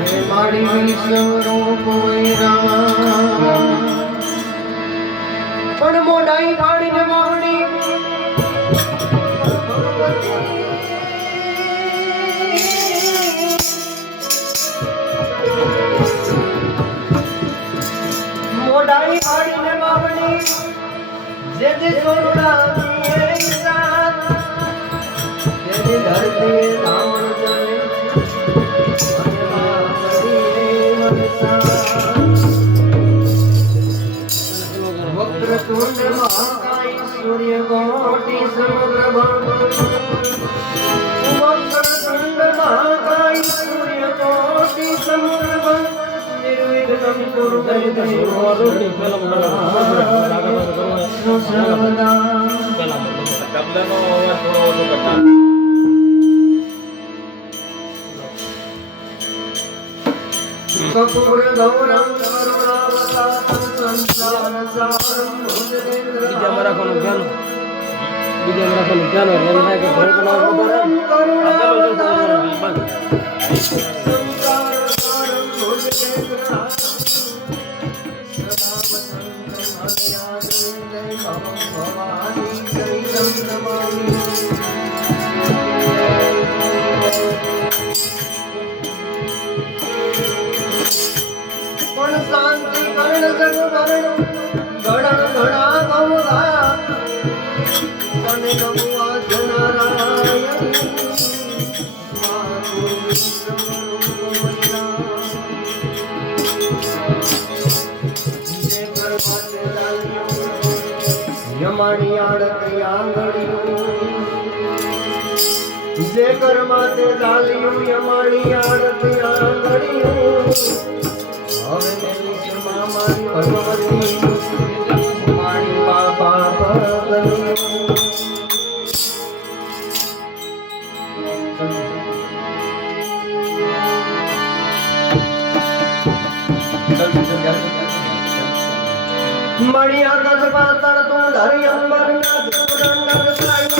મારી વિશ્વનો કોઈ રામ પણ મોઢાઈ પાડીને મોહણી મોઢાઈ પાડીને મોહણી જે જે સોના દિયે સાથ જે જે ધરતી ધામણ જને વક્રતુંડ મહાકાય સૂર્ય કોટી સમપ્રભા વક્રતુંડ મહાકાય સૂર્ય કોટી સમપ્રભા નિર્વિઘ્નં કુરુ કપૂર ગૌરમ કરુણાવતારમ સંસાર સારમ બીજા મારા કોનું જ્ઞાન હોય એમ થાય કે ઘર બનાવ શાંતિ કરણ જગ વરણ ગણ ઘણા ગૌરા તને નમવા જનારાયણ યમાણી આડતી આંગળીઓ જે કરમાતે લાલિયું યમાણી આડતી આંગળીઓ હવે મેલી છે મારી ભગવતી મારી બાપા પગલું મળ્યા ગજ પાતળ તું ધરી અંબર ના દુરંગ સાઈ